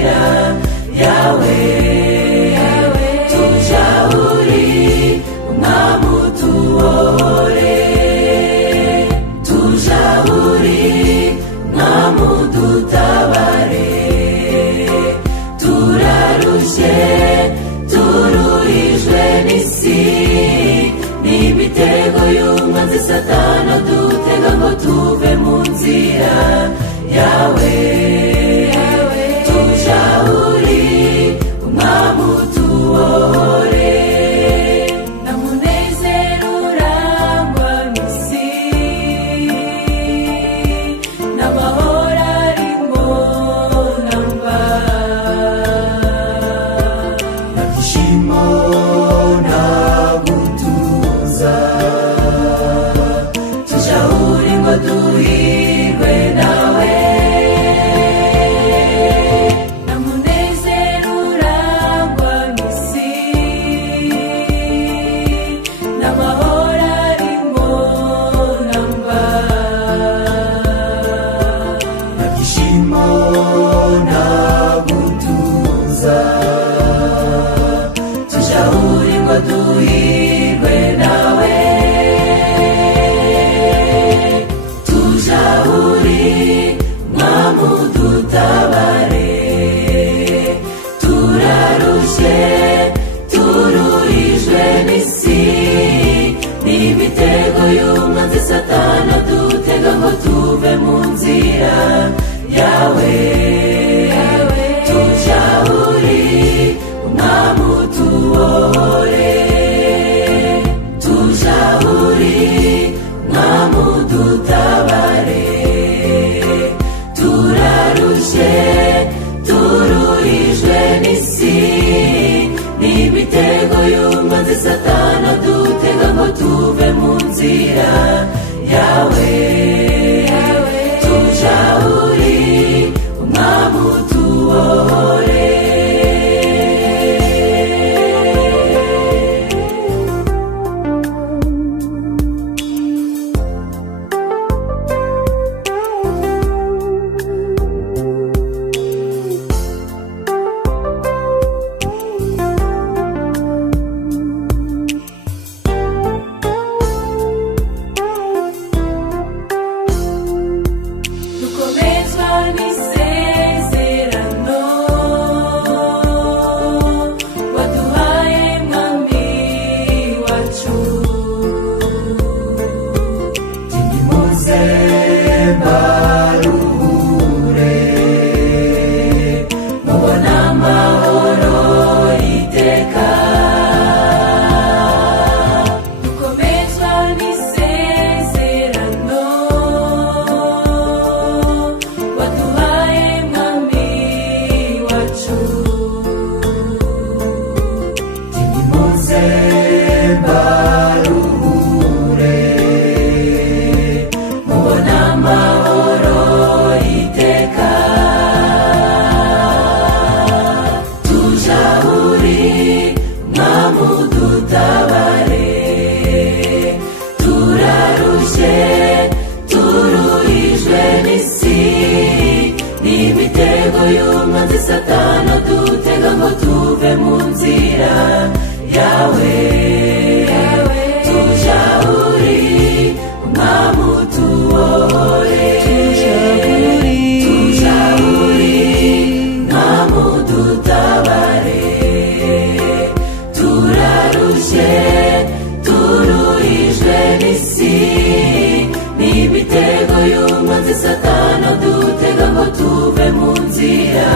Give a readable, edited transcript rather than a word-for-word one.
nzira yawe tujahuri umwami utubohore tujahuri umwami udutabare turarushe turuhijwe n'isi n'imitego y'umwanzi satani adutega ngo tuve mu nzira yawe tujahuri umwami utubohore nta munezero urangwa mw'isi n'amahoro arimo namba nta byishimo nta gutuza tujahuri ngo duhirwe nawe nta munezero urangwa mw'isi n'amahoro arimo namba nta byishimo nta gutuza tujahuri ngo duhirwe nawe tujahuri umwami udutabare turarushe turuhijwe n'isi n'imitego y'umwanzi satani adutega ngo tuve mu nzira yawe tujahuri umwami utubohore tujahuri umwami udutabare turarushe turuhijwe n'isi n'imitego y'umwanzi satani adutega ngo tuve mu nzira yawe tujahuri umwami utubohore dukomezwa n'isezerano waduhaye mwami wacu nimuze mbaruhure mubona amahoro iteka dukomezwa n'isezerano waduhaye mwami wacu nimuze mbaruhure mubona amahoro iteka tujahuri umwami udutabare turarushe turuhijwe n'isi n'imitego y'umwanzi satani adutega ngo tuve mu nzira yawe tujahuri umwami utubohore tujahuri umwami udutabare turarushe turuhijwe n'isi n'imitego y'umwanzi satani adutega ngo tuve mu nzira